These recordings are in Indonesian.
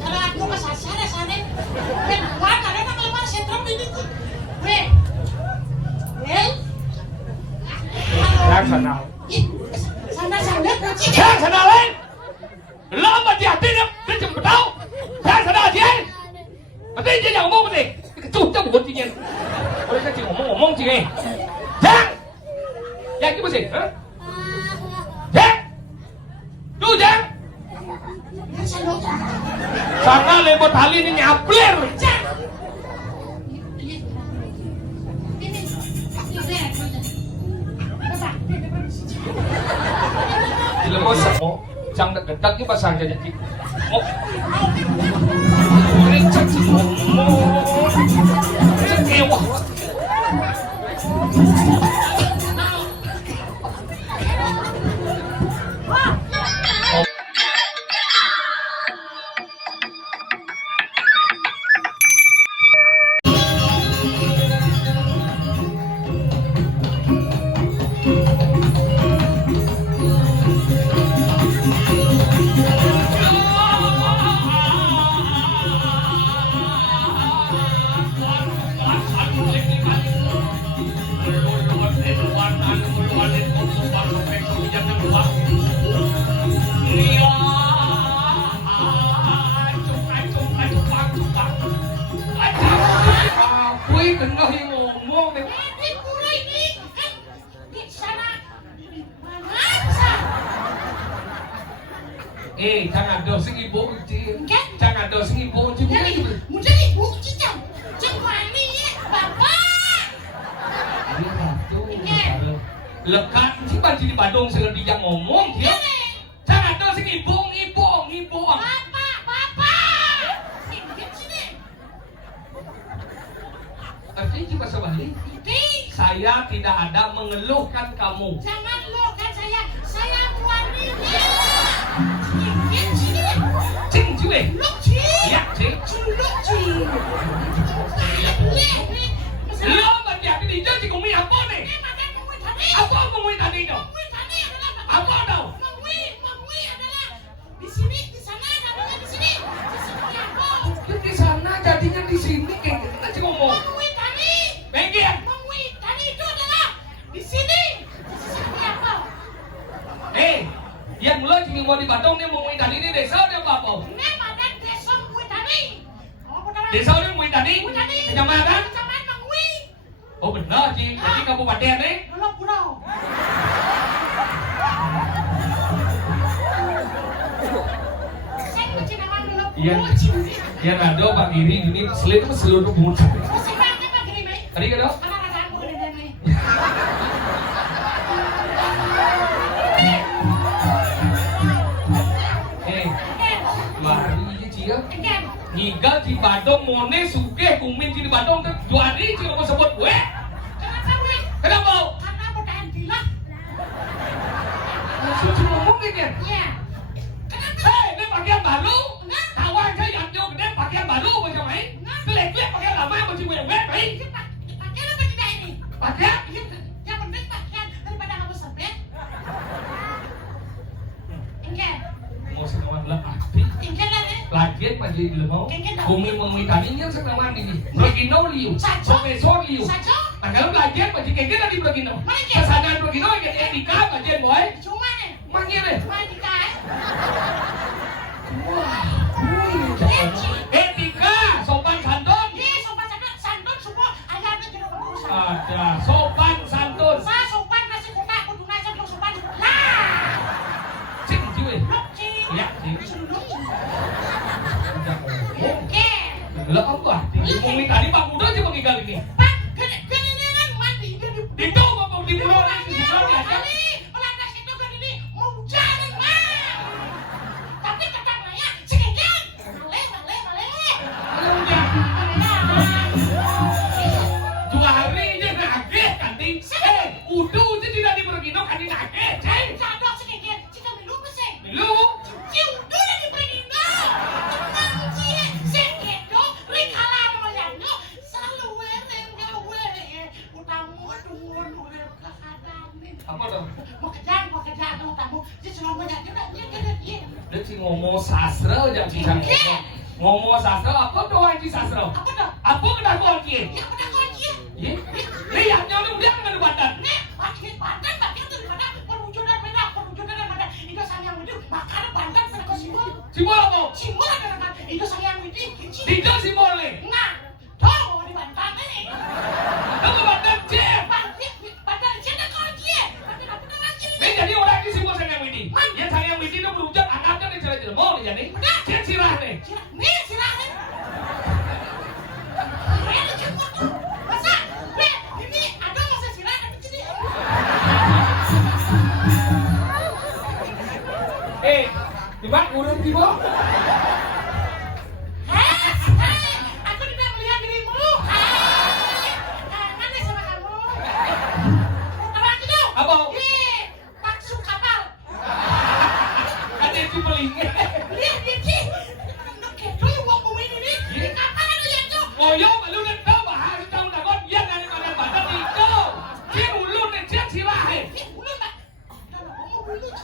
Kalau aku kesasar ya sana, dan gua karena tak keluar sentrum ini tuh, weh, Đang sẵn nào sana kucing. Đang sẵn nào lên Lỡ mà chị tin em Đến chừng một tao Đang sẵn nào chị ấy Mà tin chị nhầm mông gì Cái chủ trong một chị nhìn Ôi cái chị ngomong chị nghe Giang Giang cái gì hả Giang Lu Giang Sana lên một tali ini nyaplir Giang Gila mo sa mo, siyang nagdag yung basang dyan yung mo. Ulit sa mo. Sa ewa. Jangan dosing ibu uji. Jangan dosing ibu uji. Mudah ibu uji jam. Cemani ya, bapak. Lekat sih banci di Bandung sering dijang ngomong dia. Jangan dosing ibu. Bapak. Sini. Artinya juga sebalik. Saya tidak ada mengeluhkan kamu. Jangan lukan saya wanita. Cing cuy. Luk ci. Ya cing. Luk ci. Lo berarti di jadi kumi apa nih? Apa kumi tadi dong? Apa dong? Mengui adalah di sini, di sana, namanya di sini. Di sana jadinya di sini kayak kita sih ngomong. Mengui tadi. Bagian. Mengui tadi itu adalah di sini. Seperti apa? Yang lo jadi mau di Bandung nih mau tadi ini desa dia apa? Ini ada desa Mengui tadi. Desa dia mau tadi? Kecamatan? Kecamatan Mengui. Oh benar sih, jadi kabupaten nih? Belum pulau. Saya kucing nama belum Iya. pulau. Ya nado Pak Giri ini seluruh bungkus. Masih banyak Pak Giri, Mei. Tadi kan dong? Anak-anak aku udah Mei. Mari aja cia. Again. Ngigal di Bandung mone sugih kumin di Bandung tuh 2 hari cuma mau sebut gue. Kenapa gue? Kenapa? Karena bukan dilah. Suci ngomong nih kan? Iya. Ini pakaian baru. Kawan saya yang jauh gede pakaian baru macam main. Kelek-kelek pakaian lama macam gue main. Pakai apa tidak ini? Pakaian? Yang penting pakaian daripada kamu sebet. Enggak. Mau senawan lah api. Enggak lah. Lagian Pak Jadi dulu mau. Kumin tadinya senawan ini. Bergino liu. Profesor liu. Saja. Nah kalau belajar Pak Jadi kayak di Bergino. Kesadaran Bergino jadi etika Pak Jadi boy. Cuma nih. Manggil deh. Cuma dikasih. Wah. Etika, sopan santun. Iya, sopan santun semua ayamnya jadi bagus. Ada sopan santun. Saya sopan nasi kuta, kudu nasi untuk sopan. Lah. Cing cuy. Luk cing. Ya, cing. Luk cing. Oke. Oke. Lah apa? Ngomongin tadi Pak Muda aja mengigal ini. Pak, kan ini kan mandi di Itu mau di pulau ini di sana aja. Melandas itu kan ini mau jalan Pak. Tapi kata Maya, sedikit. Male. Udah. 2 hari aja nagih kanting. Udah tidak di Bergino kan nagih. Cing. Jadok sedikit. Kita milu apa sih? Lu. Ciu dulu di Bergino. Sedikit dong. Rikala namanya. sastra jangan bisa ngomong sastra apa tuh anji sastra? Apa tuh? Apa kena kau anji? Ya udah kau aja. Ye, lihatnya udah nggak ada badan. Nih, bagian badan daripada perwujudan mana. Itu sayang itu makanya badan pada kau simbol. Simbol apa? Simbol adalah itu sayang itu kecil. Tidak simbol nih. Nah, tuh di badan nih. Kamu badan cek. Badan cina kau aja. Tapi apa lagi? Nih jadi orang ini simbol sayang ini. Ya sayang ini itu berujung anaknya nih cerita mau nih jadi. Cek sirah nih. Nih silahkan. Masa? Nih, ini ada masa silahkan di sini. Di mana urut di bawah? Aku tidak melihat dirimu. Kangen sama kamu. Apa lagi tuh? Apa? Masuk kapal. Ada itu pelingnya. Lihat dia sih. Anak kedo yang bawa bumi ini. Di kapal ada yang tuh. Ngoyo lu udah tahu bahas tahu dah kau dia nanti makan badan itu. Dia ulun nih dia sirah. Belum tak? Kamu belum.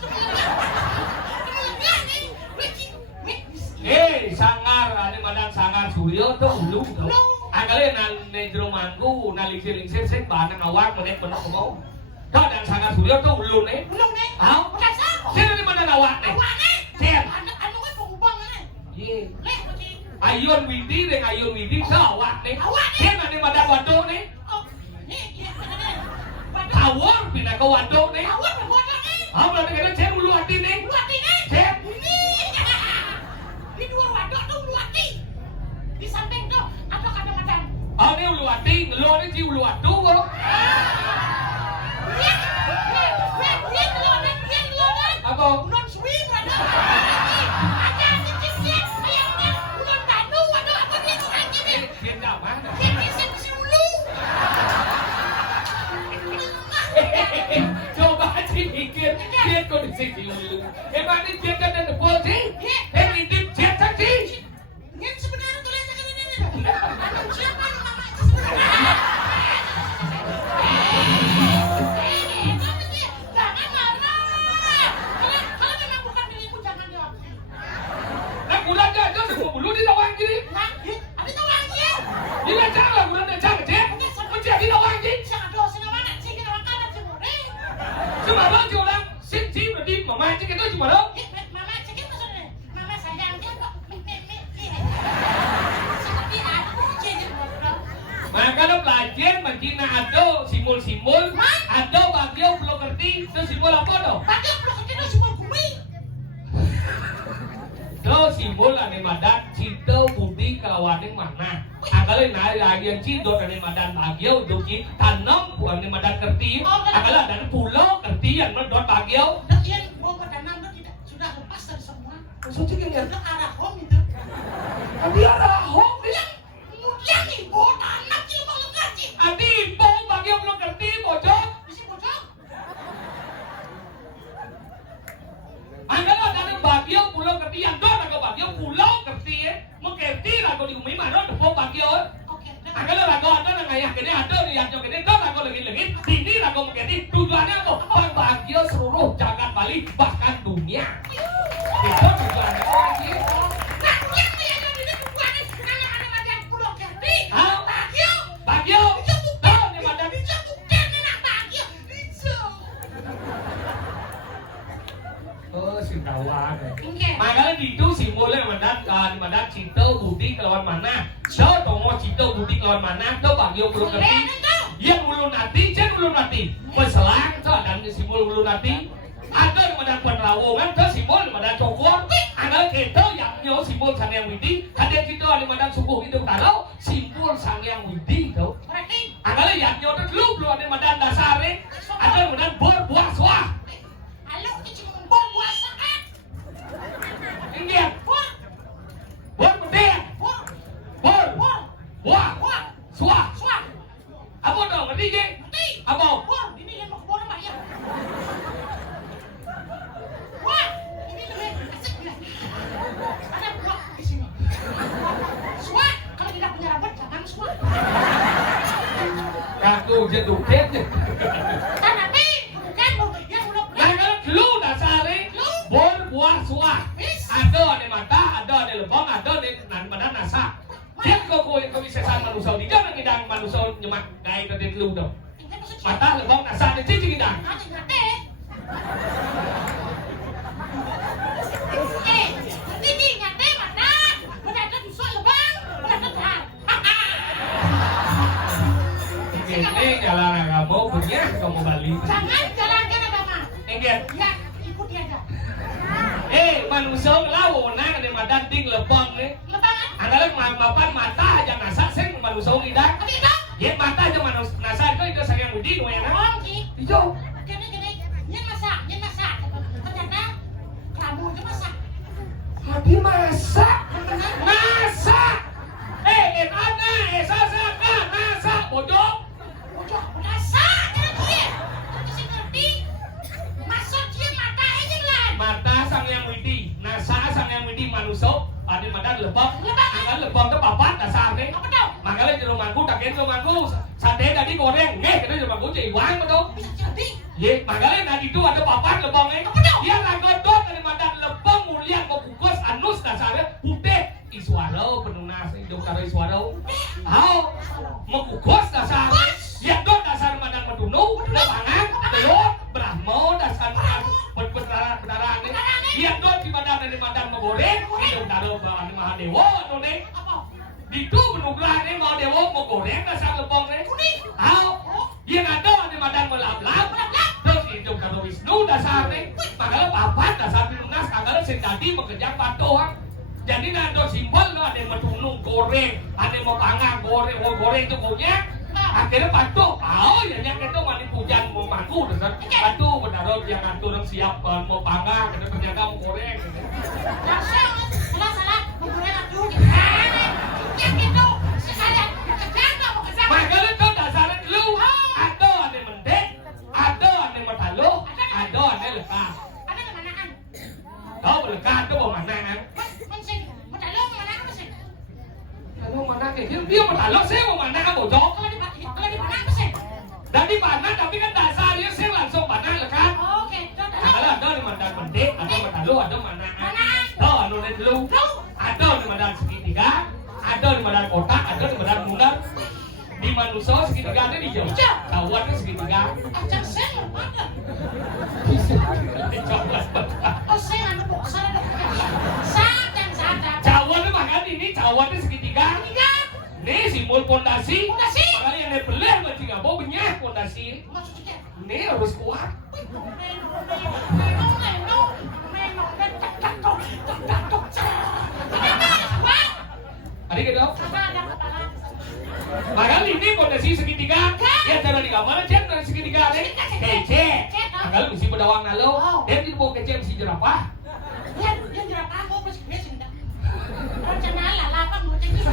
Sangar ada madang sangar suryo tuh ulu tuh. Angkali nang jero mangku nang lingsir sik banang awak menek penuh mau. Tuh dan sangar suryo tuh ulu nih. Belum nih. Hah? Udah sama. Sini di mana awak nih? Awak nih. Cek. Anu kan pengubang nih. Ye. Leh mati. Ayun Widi dengan Ayun Widi tuh awak nih. Awak nih. Sini di mana waduk nih? Oh, nih dia mana nih? Tawar pindah ke waduk nih. Awak berbuat nih. Ah berarti kena cek ulu hati nih. Lu hati nih. Cek. Ini dua waduk tuh lu hati. Di samping tuh ada kadang-kadang. Oh ini ulu hati, ngeluh nih si ulu waduk kok. Lihat, lihat gelodan. Apa? Ulun suwi ada. Ada cicit, ayamnya ulun dadu, ada apa dia tuh aja nih. Dia tak mana? Dia bisa ke ulu. Coba sih pikir dia kondisi dulu. Emang ini dia kan ada posisi? Intip dia saksi. Ini sebenarnya tulisannya kan ini. Aduh, siapa nama itu sebenarnya? Jangan marah. Kalau memang bukan dirimu jangan jawab. Nah, kurang aja semua bulu di tawang gini. Nah, ada tahu lagi ya? Dia cang lah, kurang aja kecil. Mencari di tawang gini. Jangan doa sini mana? Sini kita makan semua deh. Cuma bang orang sih berarti mama cek itu cuma dong. Mama cekit tuh sini. Mama sayang dia kok. Seperti aku jadi bodoh. Maka lo belajar mencina ado simbol-simbol. Ado bagio belum ngerti itu simbol apa dong? Bagi belum kita semua bumi. Itu simbol ane madan cinta budi kawaning mana. Akale nari lagi yang cinta ane madan bagio duki tanam ane madan kerti. Akale ada pulau kerti yang medot bagio. Lagian gua berdanang tuh tidak sudah lepas dari semua. Suci kan ya? Sudah arah home itu. Adi ada hok dia. Kemudian nih gua tanam sih mau legaji. Adi bau bagio belum kerti bocor. Bisa bocor. Akale ada bagio pulau kerti yang dot ada bagio pulau kerti ya. Mengerti lagu di umi mana ada bagio. Oke. Akale lagu ada yang ayah kene ada yang jauh kene dot lagu lagi. Ini lagu mengerti tujuannya apa? Bagio seluruh jagat Bali bahkan dunia. Itu tujuannya apa sih? Nah, yang ada di sini bukan karena ada bagian pulau kerti. Hah? Bagio. Bagio. Oh, ini madan. Bisa bukan enak bagio. Bisa. Oh, si kawan. Oke. Makanya itu simbolnya di madan cinta budi kelawan mana. So, tomo cinta budi kelawan mana. Tuh bagio belum ngerti. Yang ulun hati, cek ulun hati. Peselang, tuh ada simbol ulun hati. Ada di madan penrawongan, tuh simbol di madan cokor. Ada kita yang nyo simbol sang yang widi. Ada kita di madan suku hidup taruh simbol sang yang widi tuh. Berarti Ada yang nyo tuh belum ada di madan dasare. Ada di madan berbuah suah. halo itu cuma puasa kan? Indian, Bor, bor pedih, bor, bor, bor, buah, bor, suah. suah. Apa dong? Ngerti je? Ngerti? Apa? Bor, ini yang mau ke bor apa ya? Wah, ini lebih asik ya. Ada buah di sini. Suah, kalau tidak punya rambut jangan suah. Kaku jeduk deh. Tapi kan yang udah Nah kalau lu dasare bor buah suah. Bis. Ada di mata, lebong ada nih nan badan nasa. Dia kau bisa sama manusia di dalam ngidang manusia nyemak gay ke lu dong. Mata lebong nasa di sini ngidang. Ini jalan kamu punya kamu Bali. Jangan jalankan agama. Enggak. Ya, ikuti aja. Manusia lawo nang ada madan ting lebong nih. Lebangan. Adalah mapan mata aja nasa seng manusia ngidang. Tapi itu. Ya mata aja manusia nasa itu sayang budi no ya kan. Oh, Ki. Itu. Gini. Nyen masak. Ternyata kamu itu masak. Hati masak. Benar. Masak. Ana, sasaka, masak bodoh. Udah, masak. Jangan dia. Terus ngerti. Masuk dia mata aja lah. Mata sang yang widi, nasa sang yang widi manusia. Pada madan lebong. Angkat lebong ke papat dasar nih. Apa tau? Makanya di rumahku tak kira rumahku sate tadi goreng, kita di rumahku jadi wang betul. Bisa jadi. Ye, makanya tadi itu ada papan lebongnya. Apa tau? Dia lagodot dari madan lebong mulia mau kukus anus dasarnya putih. Iswaro penunas hidup karo iswaro. Hao, mau kukus dasar. Ya dot dasar madan medunu, lebangan, telur, brahmo dasar benar ini. Iya dot di madan dari madan menggoreng, hidup karo bahan Mahadewa none. Apa? Itu penugrah ini Mahadewa mau goreng dasar lebongnya. Hao, dia ngado di madan melap-lap. Terus hidup karo Wisnu dasar nih. Makanya papan dasar penunas kagak sing dadi mengejar patuh. Jadi nado simbol lo ada yang medunung goreng, ada yang mau pangan goreng itu punya. Akhirnya patuh, ya yang itu mani pujan mau mangku, patuh benar yang ngatur siap mau pangan, kita terjaga mau goreng. Langsung, salah, mau goreng aku. Yang itu, sekalian kejaga mau kejaga. Makanya itu dasarnya lu, ada yang mendek, ada yang metalu, ada yang lekah. Ada yang manaan? Tahu lekah itu mau manaan? Kalau mana dia metalu saya mau manaan bocok. Kalau di mana sih? Dari panah tapi kan dasarnya saya langsung panah lekat. Oke, Kalau ada di mandan pendik, ada metalu, ada manaan. Tahu anu dulu. Ada di mandan segitiga, ada di mandan kotak, ada di mandan mundur. Di manusia segitiga ada di jauh. Kawannya segitiga. Ajak saya mana? Oh saya anu salah dok. Sadar. Cawannya makan ini, cawannya segitiga. Nih simbol pondasi. Makanya yang belah macam nggak mau benyah pondasi. Maksudnya? Nih harus kuat. Ada gitu? Makanya ini pondasi segitiga. Ya cara di kamar cek dari segitiga nih. Kece. Kalau mesti bedawang nalo. Dia tidak mau kece mesti jerapah. Dia jerapah mau mesti kece tidak. Rencana lalapan mau cek gitu.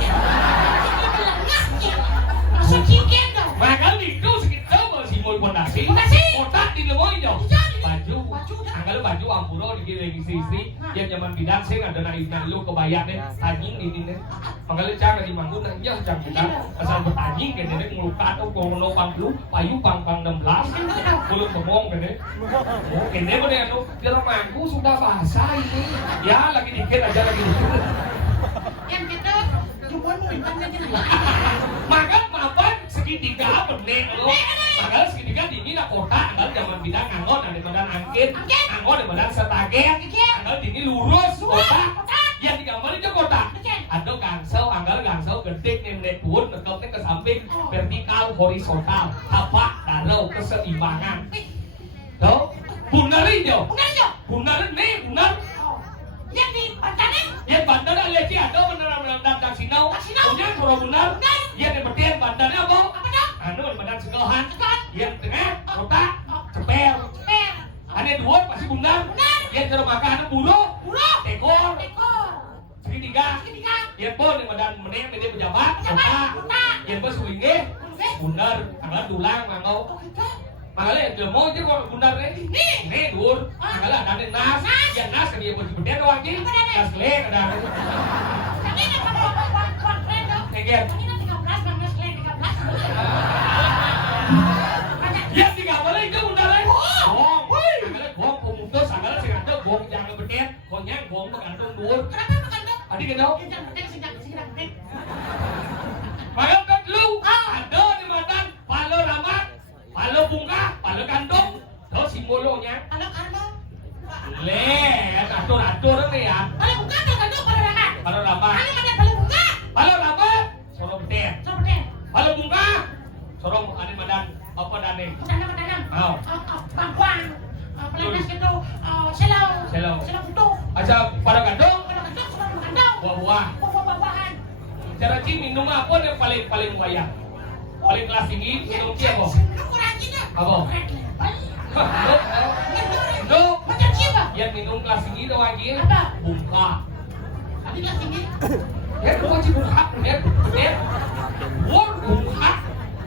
Masuk cikin dong. Makanya itu segitu masih mau pondasi. Kotak di lemoy dong. Baju. Anggal baju ampuro di istri. Yang zaman bidan sing ada naik lu kebayang deh. Anjing di sini. Makanya cara di manggung ya jam kita asal bertanding kan dia ngeluka atau kono panglu payu pang 16 belum ngomong kan deh. Oh kene boleh anu kira mangku sudah basah ini. Ya lagi dikit aja lagi dikit. Yang kita cuma minta lagi nih. Maka mapan segitiga bener lo. Maka segitiga dingin nak kotak anggal zaman bidang anggot ada badan angkin anggot ada badan setagen anggal dingin lurus kotak yang digambar itu kotak. Ada gangsel, anggal gangsel gede nenek pun nekapnya ke samping vertikal horizontal tapak darau keseimbangan. Tuh, benar itu. Benar nih, benar. Yang di pantannya? Yang bandar lagi ada benar-benar datang sinau. Punya kurang benar. Yang di betian bandarnya apa? Apa dong? Anu badan segalahan. Yang tengah kotak cepel. Ada dua masih benar. Yang terus makan ada buruh. Ekor. Segitiga. Yang pun yang badan meneng dia pejabat. Kotak. Yang pun suwinge. Benar. Anggal tulang mangau. Makanya dia mau jadi kalau bundar nih dur, makanya ada nih nas, yang nas kan dia bersih bener doang sih, nas lek ada. Tapi ini kalau orang keren dong. Neger. Ini 13 bang nas lek 13. Ya 13 itu bundar lain. Bohong, makanya bohong pemutus, makanya sih ada bohong jangan bener, bohongnya bohong bergantung dur. Kenapa makan dong? Adik kita Sidang penting, sidang penting. Bayo kedlu, ada di Madan, palo ramak, palo bunga, palo kandung, terus simbolonya. Kalau karma, Le, atur-atur nih ya. kalau buka tuh kan tuh kalau ramat. Palo ramak, Kalau ada kalau buka, palo ramak, sorong beter. seperti Palo bunga, sorong ada Madan, apa dane? kadang-kadang, Oh. bangkuan, pelantas gitu, selau, Selau. selau butuh. Aja palo kandung, Kalau kandung, semua kandung, buah-buah. buah-buahan. Cara Ci minum apa yang paling wayang? Paling kelas tinggi minum Ci apa? Kurang gitu. Apa? Itu Macam siapa? yang minum kelas tinggi itu wajib Apa? bungka. Tadi kelas tinggi. Ya itu wajib bungka, ya. Wah bungka.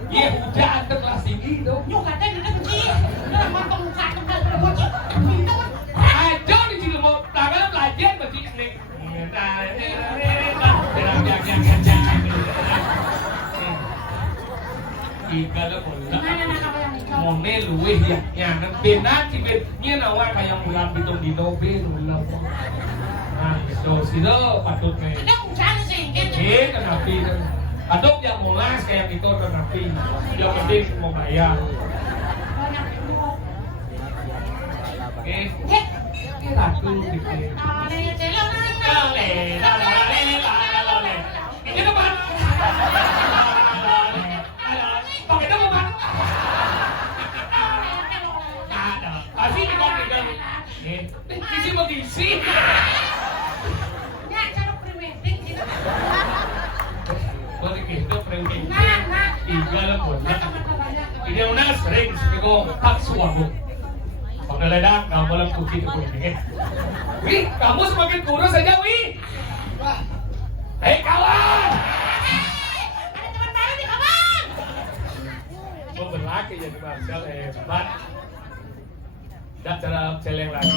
Ya udah ada kelas tinggi itu. Nyuk katanya kita benci. Kita mau muka tempat berbocor. Aja di sini mau tangan belajar berarti nih. Iga lah bola. Mana nak apa yang nikah? Mone luwih ya nyangen benan ci ben nyen awak kaya bulan pitung dino be lho. Nah, itu sido patut nih. Ada usaha sih. Gitu. Kenapi kan. Kadang yang mulas kayak gitu kenapi. Yang penting mau bayar. Banyak ilmu. Oke. Dek. Ini laku gitu. Ada yang celok. Lale. Ini depan. Pakai depan, Pak. Ada. Kasih di kopi dong. Isi mau diisi. Ya, cara prewedding gitu. Boleh gitu, prewedding. Nah. Iga lah bola. Ini una sering sekigo tak suamu. Panggilan kamu dalam kunci itu ini. Wih, kamu semakin kurus saja, Wih. Hei kawan. Ada teman baru nih, kawan. Mau berlaki jadi Marcel hebat. Dan cara celeng lagi.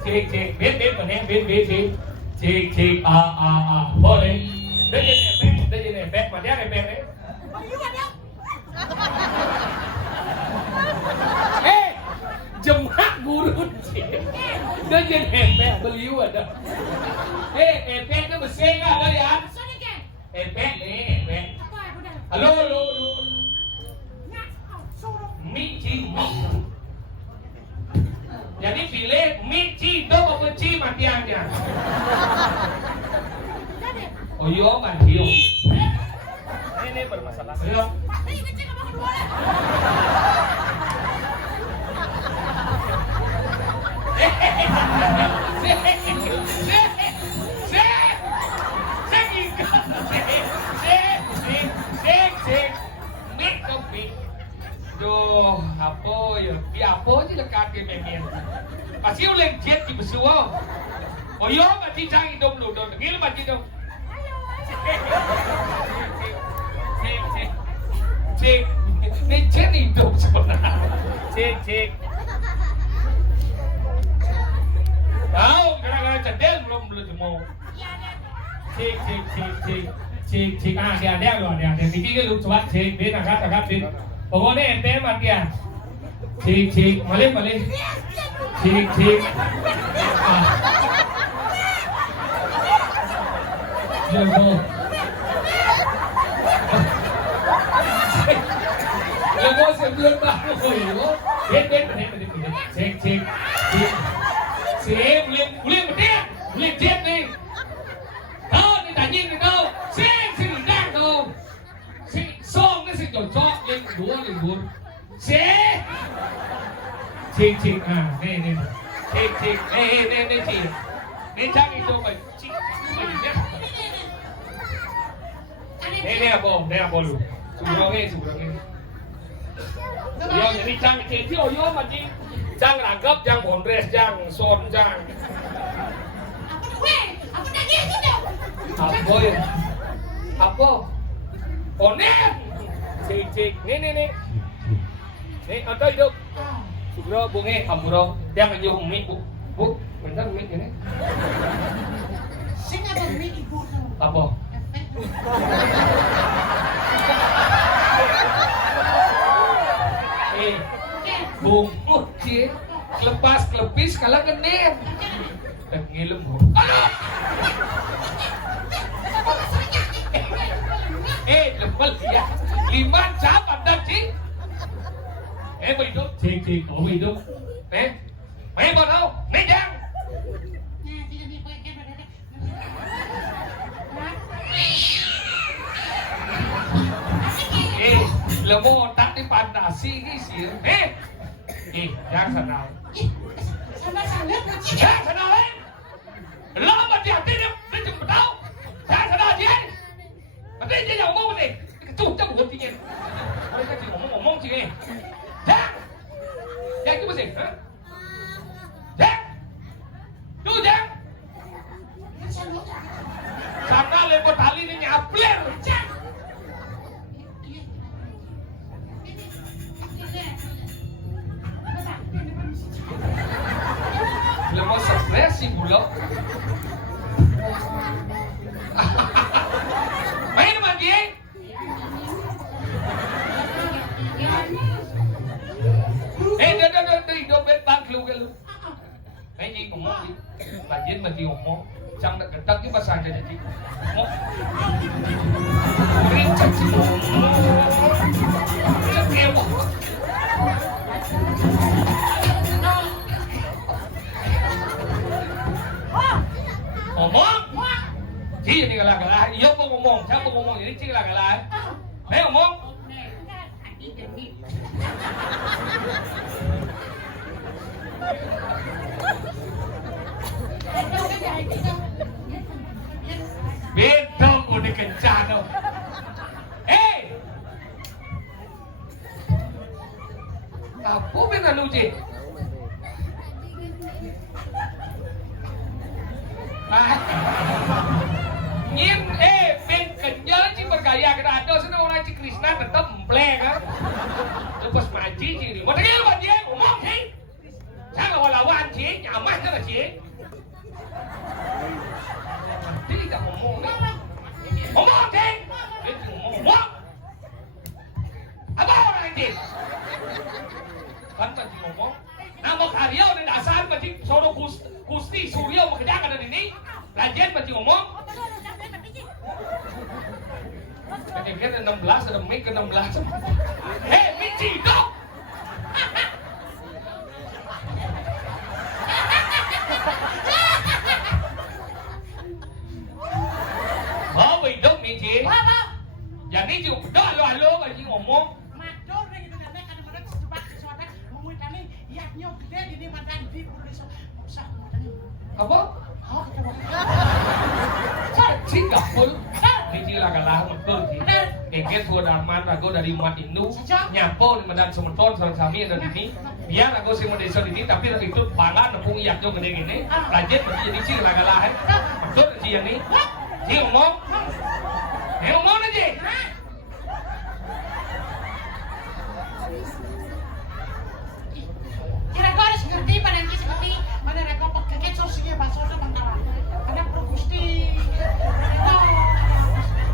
Cek, bet mana, bet. Cek, boleh. Dah jadi efek, macam efek ni. Jemaah guru cik. Dah jadi efek beliau ada. Efek tu bersih ada ya. Efek ni, efek. Halo. Mici. Jadi pilih mici tu apa benci matiannya. Oh iya mati. Ini bermasalah. Ayo. Duh, apa ya? Apa je lekat ke memang. Pasal ulang jet di besuau. Oh yo, mati cang hidung lu, dong. Ngil mati dong. Cek. Ni jet hidup sebenarnya. Cek. Tahu, kadang-kadang cedel belum semua. Cek. Dia loh. Tinggi ke lu coba cek. Dia agak. Pokoknya ente mati ya. Cek. Balik. Cek. Lepas sebelum baru bet. Cek. Boleh betul. Boleh cek ni. Kau ni tak nyin kau. Sing dah kau. Song ni sing cocok yang dua. Cek. Ni. Cek. Ni cek. Ni cak itu apa? Cek. Ni apa lu? Subrang ni. Yo jadi cang cek yo macam cang rangkap, cang bondres, cang son, cang. Apa dah gitu dah? Apa ya? Apa? Onen. Cek. Ni. Ni ada hidup. Subro bunge kampuro. Dia menjual mie bu. Benar mie ini. Sing apa mie ibu tu? Apa? Bungkut je. Lepas kelepis kalah kenem. Dan ngelem bu. Lepas ya. 5 jam ada cik. Hidup. Cik. Oh hidup. Main đâu? Main jang. Lemo tak di fantasi ni sih. Jangan senang. Jangan senang. Lama dia tidak jumpa tahu. Jangan senang dia. Nanti dia yang ngomong ni. Cuk buat dia. Mereka cik ngomong cik. Jangan. Jangan tu bersih. Jangan. Tu jangan. Sana lepo tali ni nyapler. Lepas stres si bulok. Main mandi. Dah hidup betang keluar. Main ni ngomong ni. Bajin mati ngomong. Cang nak ketak ni pasal aja jadi. Rincak si. Cekemo. Ngomong. Cik ni galah. Iya pun ngomong. Siapa pun ngomong. Jadi cik galah. Hei ngomong. Betul kau dikencang tu. Apa benar lu cik? Nyim ben kenyal cik bergaya kena ada sana orang cik Krishna tetap memplek kan. Lepas maji cik ni. Mau tengok dia ngomong cik. Jangan lawan cik. nyaman kan sih? Tidak ngomong. Ngomong deh. Ngomong. Apa orang ini? Kan tadi ngomong. Nama karya udah dasar macam sono Gusti Surya mau kerja kan ini. Lajen macam ngomong. Kan 16 ada mic ke 16. Hei, Michi dong. Oh, hidup Michi. Jadi juga halo Michi ngomong. Mador na gitu kan kadang-kadang cepat sesuatu ngomong kami ya nyok gede gini makan di Indonesia usah Apa? oh kita mau Cik gapul. Michi lah kalah betul sih. Eket gua daman aku dari umat Hindu. Nyapo di medan semeton sareng sami ada di sini. Biar aku sih desa di sini tapi itu bangga nepung iyak jo gede gini. Lanjut jadi cik lah kalah. Betul sih yang ini. Cik ngomong. Ngomong aja. kira-kira harus ngerti pada yang seperti mana mereka pakai sosial bahasa bangkalan ada Gusti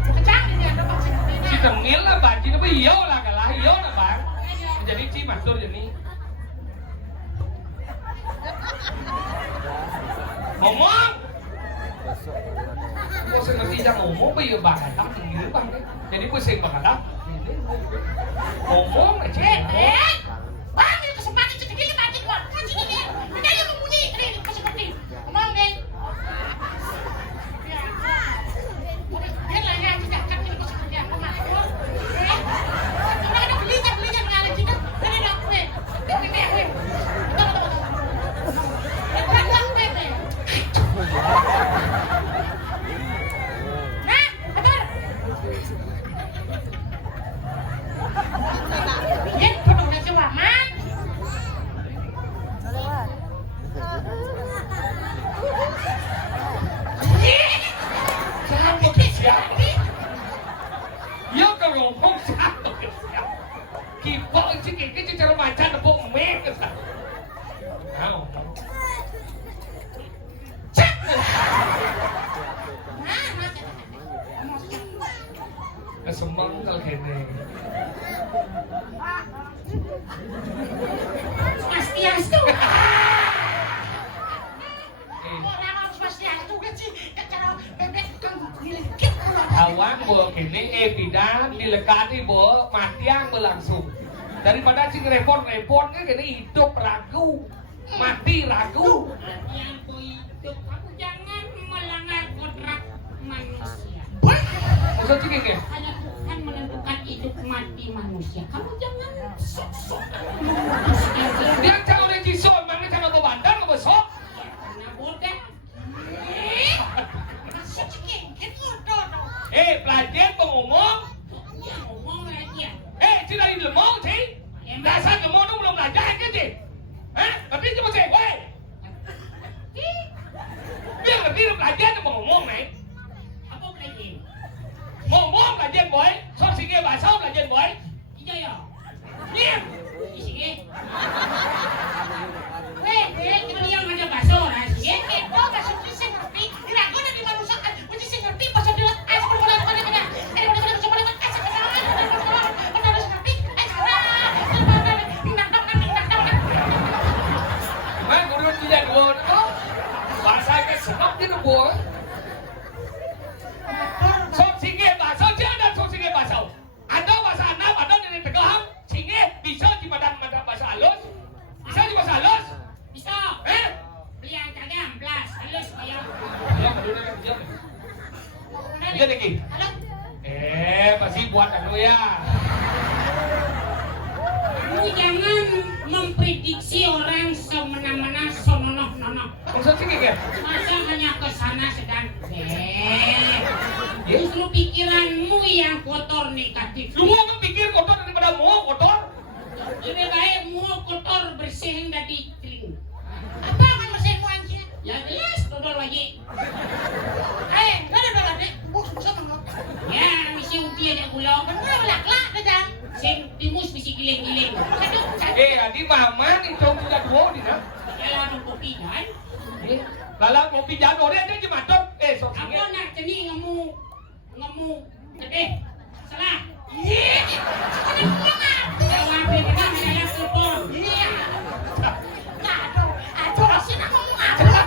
kecang ini ada bahasa seperti Si tengil lah banci tapi iyo lah kalah iyo lah bang. Jadi cik matur jadi. Ngomong. Cô sẽ nói ra ngủ bây giờ bà cả tắm thì nghĩ bằng đấy. Jadi cô sẽ bà cả tắm. Ngomong là chết. Bang, ini kesempatan sedikit kita aja keluar. Kan sini nih. Kita aja memuji. Ini kasih seperti. Ngomong deh. Ya. Biar lah ya kita kan kita kasih kerja. Ngomong. Kita ada belinya mengalir kita. Ini dah kue. Ini kue. Betul. Betul kue. Nah, betul. Yan, putong na si Waman. Sao cái siapa? Yo kalau ngomong siapa ke siapa? Kipok sih kayak cara macan nepuk mek ke sana. Tahu. Cek. Kesemangkal kene. Swastiastu. Orang harus swastiastu kan sih. Cara bebek kan dilekit. Awan gua kene bidan dilekati bo matiang berlangsung. Daripada sing repot-repot kan kene hidup ragu, mati ragu. Yang ku hidup, kamu jangan melanggar kodrat manusia. Maksud sih kayak Hanya Tuhan menentukan hidup mati manusia. Kamu jangan sok-sok. dia kalau dia jison, mana cara bebantar ke besok? Karena bodoh. Masih cikingkit udah. Pelajar pengomong. Ya, ngomong lagi ya. Sih dari lemong sih. Dasar lemong itu belum belajar kan sih? Hah? Ngerti cuma sih, weh. Biar ngerti belajar cuma ngomong nih. Apa belajar? Ngomong belajar boy. So sige bahasa belajar boy. Iya ya. Diam. Sige. Kita lihat aja bakso lah. Sige. Ito, masuk di sini ngerti. Dirago na di manusia kan. Masih sih ngerti pas dia ay sa pala pala pala. Ay wala sa pala ay sa pala. Ano harus ngerti? Ay salah. Pinagdam. Gimana guru tidak dua itu? Bahasa ke sebab dia dua. So sige bahasa jangan so sige bahasa. Ada bahasa anak, ada dari Tegahang. Sige bisa di badan bahasa halus. Bisa di bahasa halus. Bisa. Beli yang kagak belas. Halus kayak. Ya, kedua diam. Dia lagi. Halo. Pasti buat anu ya. Kamu jangan memprediksi orang semena-mena sononoh-nonoh. Maksud sih kayak Masa hanya ke sana sedang justru pikiranmu yang kotor negatif. lu mau kan pikir kotor daripada mau kotor. Lebih baik mau kotor bersih dari teling. Apa kan masih mau anjir? Ya jelas dodol lagi. Enggak ada deh. Bos sama. Ya misi utia dia gulung. Bener belak-belak dah. Sing timus misi giling-giling. Aduh, Adi mama itu juga dua di sana. Kalau ada kopi kan. Lalang mau pinjam orang dia cuma dot. Sok Aku singit. nak jenis ngemu gede. Salah. Iya. Ini ngomong apa? Jawab dengan saya telepon. Iya. Aduh, aduh, sih nak ngomong apa?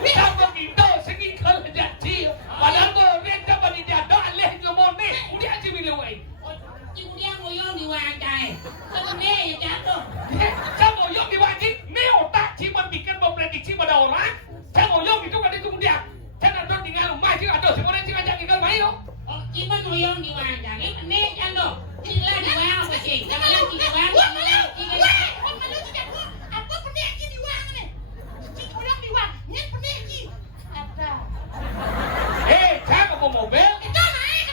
Kita begitu segi kalau jadi. Padahal orang dia bani dia dot leh ngomong ni. Dia aja bilang wei. Kemudian ngoyong diwajai. Kemudian ya jatuh. Saya mau yang diwajib. Ni otak cuma bikin memprediksi pada orang. Saya mau yang itu kan itu kemudian. Saya nak dot tinggal rumah sih ada. Semua orang cuma tinggal main. Oh, cuma ngoyong diwajai. Ini jatuh. Inilah diwajai apa sih? Jangan lagi diwajai. Saya nggak mau mobil.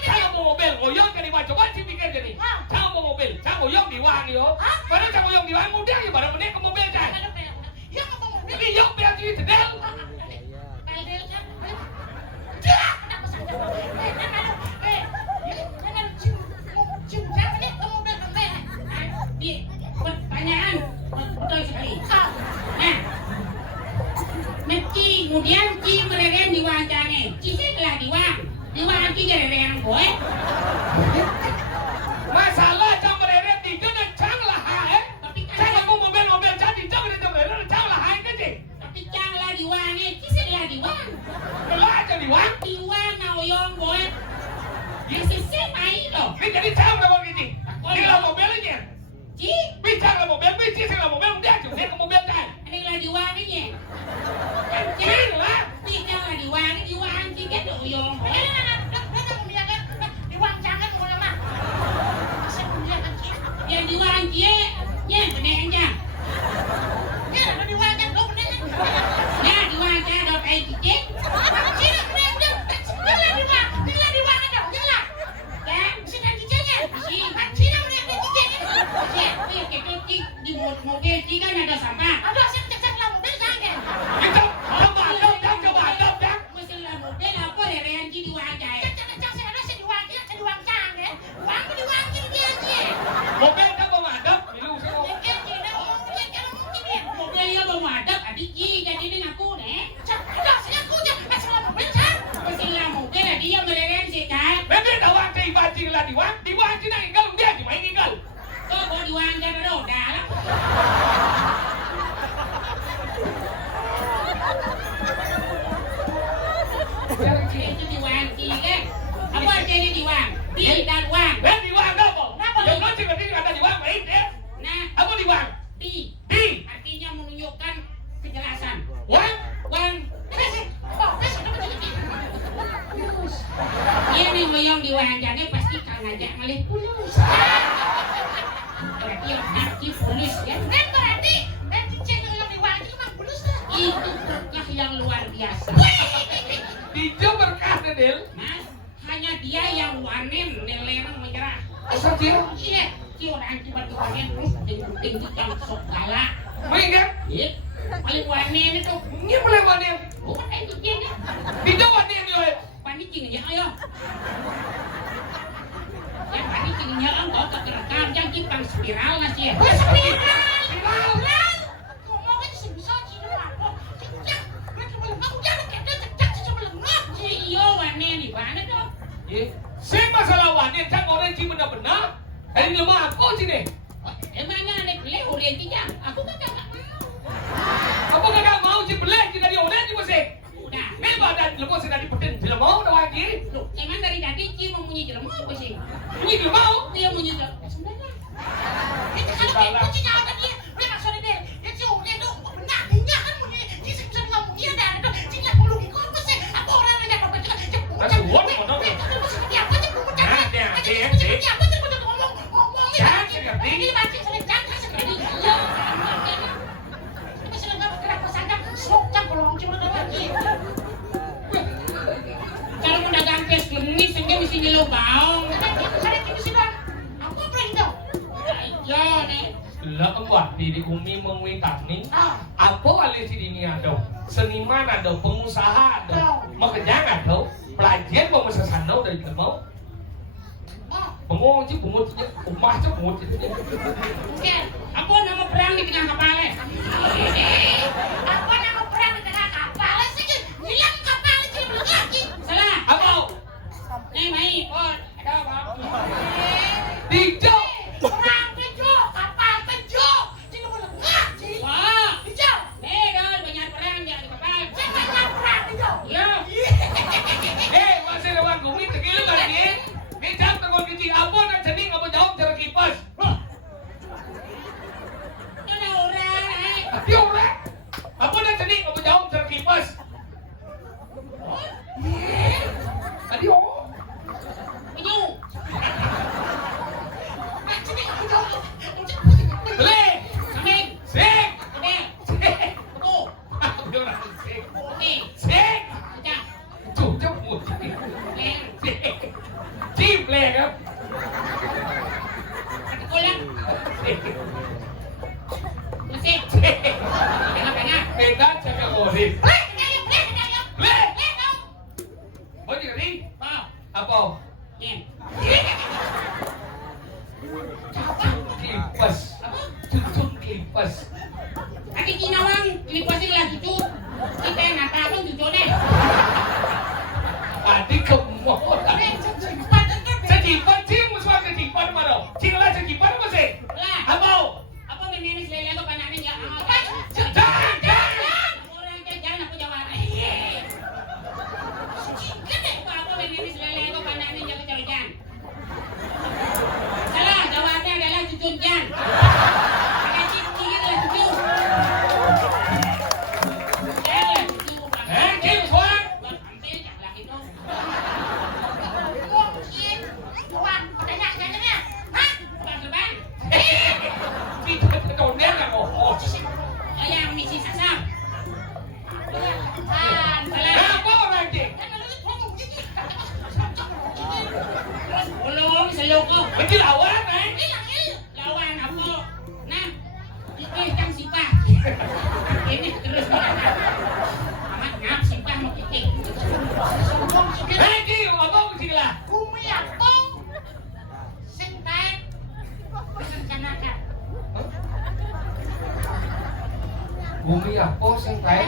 Saya nggak mau mobil. Ngoyong jadi macam apa sih pikir jadi? Saya mau mobil. Saya ngoyong diwang yo. Padahal saya ngoyong diwang mudah ya. Pada menit ke mobil saya. Ini yuk biar jadi sedel. Di pertanyaan betul sekali. Nah, meski kemudian ci mereka diwajai. Ci setelah diwang ci jadi yang gue. Masalah jam mereka tiga dan cang lah hai. Saya nggak mau mobil jadi jam mereka cang lah hai kan sih. Tapi janganlah diwangnya, ci setelah diwang. Belah jadi diwang. Diwang ngoyong gue. Di sisi mai loh. Ini jadi cang berapa gini? Tinggal mobilnya. Ci, Bicara mobil, bicara mobil, dia juga ke mobil saya. ini lah diwangnya. Gila. Janganlah diwang ci kan ngoyong gue. Yang diwang ci, ya bener aja. Ya diwang ci ada kayak cicit. Di mobil ci kan ada sampah. Itu coba adab dah. Mesinlah mobil apa rerean ci diwajai. Mobil tak bawa adab. Ini usah. Mobil ya bawa adab, adik ci jadi ini ngaku deh. Mesinlah mobil dia mererean sih kan. Nanti tawang ke ibaji lah diwang sini inggal dia cuma inggal. Kok mau diwang jadi roda lah. Itu diwang ci kan. Apa jadi diwang? Di dan wang. Dan diwang apa? Yang kau cakap ini ada diwang baik deh. Nah, Apa diwang? di Di artinya menunjukkan kejelasan. wang. Wang, ini ngoyong diwajai pasti kang ngajak ngalih pulus. Berarti aktif pulus ya. Itu berkah yang luar biasa. Dijo berkah Del. Mas, hanya dia yang wanen nelerang menyerah. Asal dia. Iya, si orang tiba-tiba wanen terus tinggi yang sok galak. Main kan? Iya, paling wanen itu. Ini boleh mana? Bukan kayak gitu. Dijo mana yang dia? Panicing aja ayo. Yang panicingnya engkau kerekam yang cipang spiral nasi ya. Iyo wane nih mana dong? Saya masalah wanita kan orang sih benar-benar. Ini lemah aku sini. Emangnya ada beli udah tiga? Aku kan kagak mau. Apa kagak mau sih beleh jika dia orang sih masih. Udah. Ini badan lemah sudah dipetin. Tidak mau dah lagi. Loh, emang dari tadi Ci mau bunyi jelema apa sih? Ini tidak mau. Dia bunyi jelema. Sebenarnya. Nasi uang mana? Kalau mau dagang pes geni sehingga mesti nyelup baong. Iya nih. Lah buat diri umi mengwintar nih. Apa wali sini ada? Seniman ada, pengusaha ada, pekerjaan ada, pelajar mau mesesano dari kita mau. Pengunci, umah itu pengunci. Apa nama perang di tengah kapal?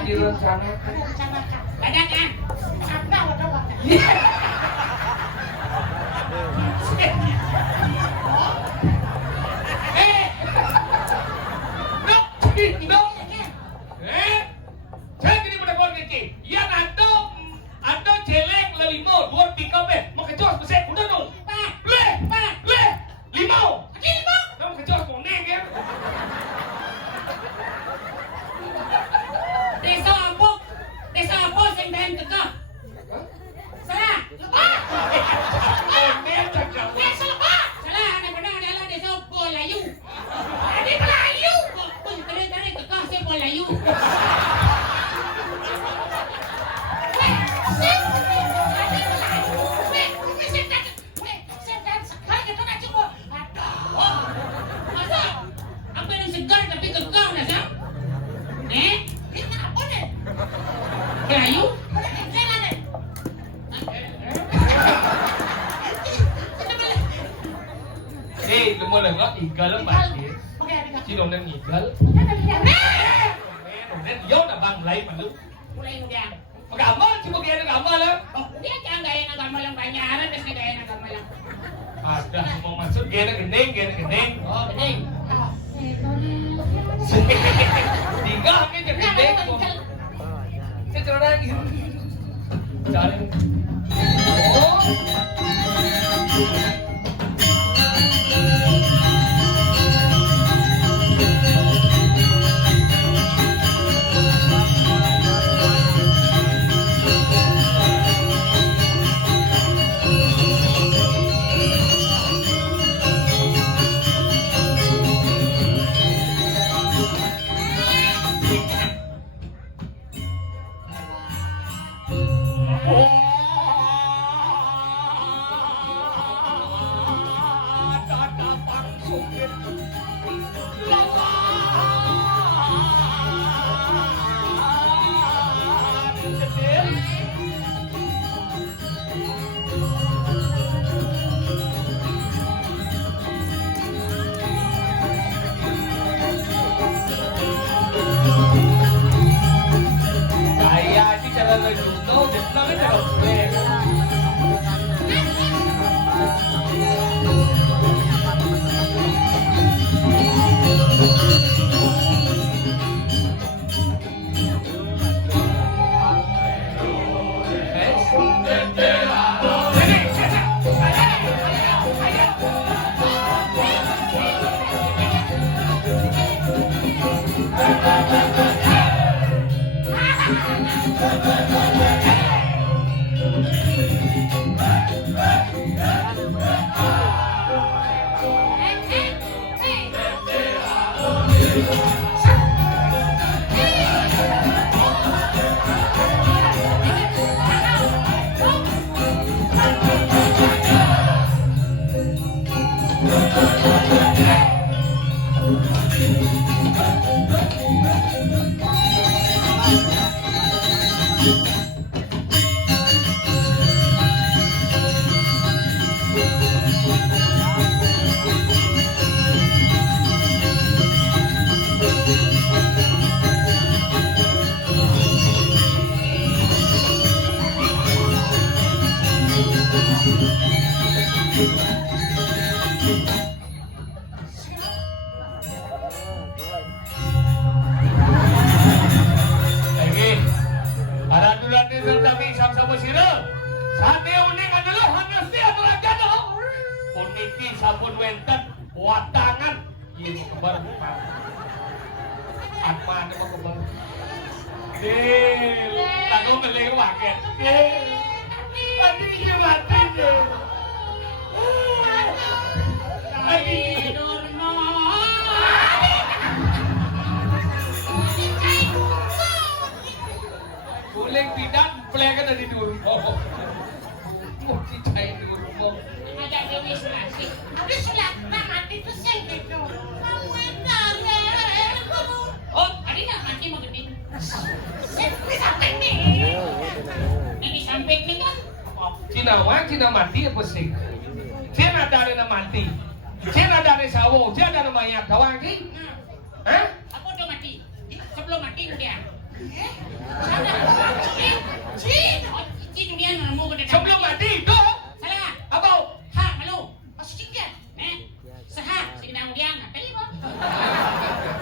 direncanakan. Ada rencanakan. Dadakan. Ada uangnya. Iya. Dok, dok. Saya gini pada kawan kecil. Yang ada celeng lelimo, 2, 3 be. Makecos besek, udah dong. Leh, limau. Limau. Kamu kecos mau neng ya? Desa apa sing dahan kekeh? Salah. Neng cakap. Salah, anak-anak adalah desa Polayu. Ada Melayu. Pun tarik kekeh si Polayu. Masa? Apa yang segar tapi kekeh na sa? Polayu? Lemo-lemo igal ang pasti. Sino nang igal? Meron yo na bang live malu. Mulai udah. Magamal, si mo kaya nagamal ha? Oh, dia jangan gaya ng gamalang banyaran kasi gaya ng gamalang. Ada mau masuk kaya na gendeng. Oh, bening. Tiga kami na gendeng. Saya coba lagi. Cari. Oh. Kaya di cara nagluto, just lang ito. Lagi, para dulan ni Zertami sama-sama sira. Sate uning adalah hanas dia terajan oh. Puniki sabun wenten watangan ini kebar. Apa ada mau kebar? Del, aku beli waket. Del, tadi dia mati deh. Lagi. Boleh tidak pelayan dari dulu. Mau cicai dulu mau. Ada demonstrasi. Habis sulat mati itu saya gitu. Kamu enak ya. Oh, ada nggak mati mau gede? Di samping nih. Yang di samping nih kan? Cina mati apa sih? Cina dari na mati. Cina dari sawo, Cina dari mayat tawagi. Hah? Aku udah mati. Sebelum mati udah. Cik dia nemu ke dekat. Sebelum mati itu Salah. apa? Ha, malu. Masih tinggal. Sahak sedang dia nak kali ba?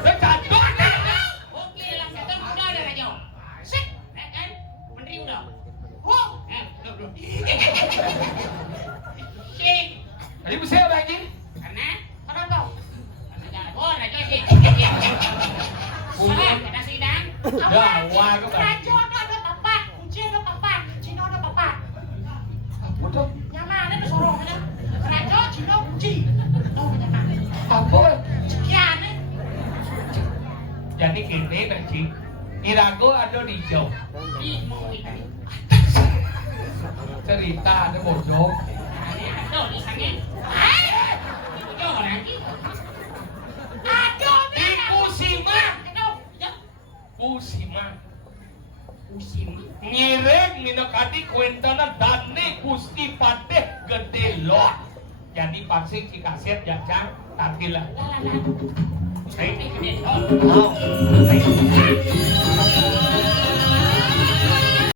Dekat dona. Okey lah, kata muda dah raja. Sik, kan? Menteri muda. Oh, Belum. Sik, Tadi saya lagi. karena kenapa? jangan bor raja sik. Sahak kata sidang. Dah, wah các bạn. Rajo ada papat, kunci ada papat, Cino ada papat. Betul. Nyaman ada sorongnya. Rajo, Cino, kunci. Oh, nyaman. Apa? Sekian nih. Jadi gini nanti. Irago ada di jauh. Ih, mau ini. Cerita ada bodoh. Aduh, di sana. Itu jauh lagi. Aduh, Di Kusima. Aduh, ya. Kusima. Musim. Ngirek minakati kuentana dane Gusti Padeh gede lot. Jadi pasti si kaset jajang tapi lah. Ini gede. Oh.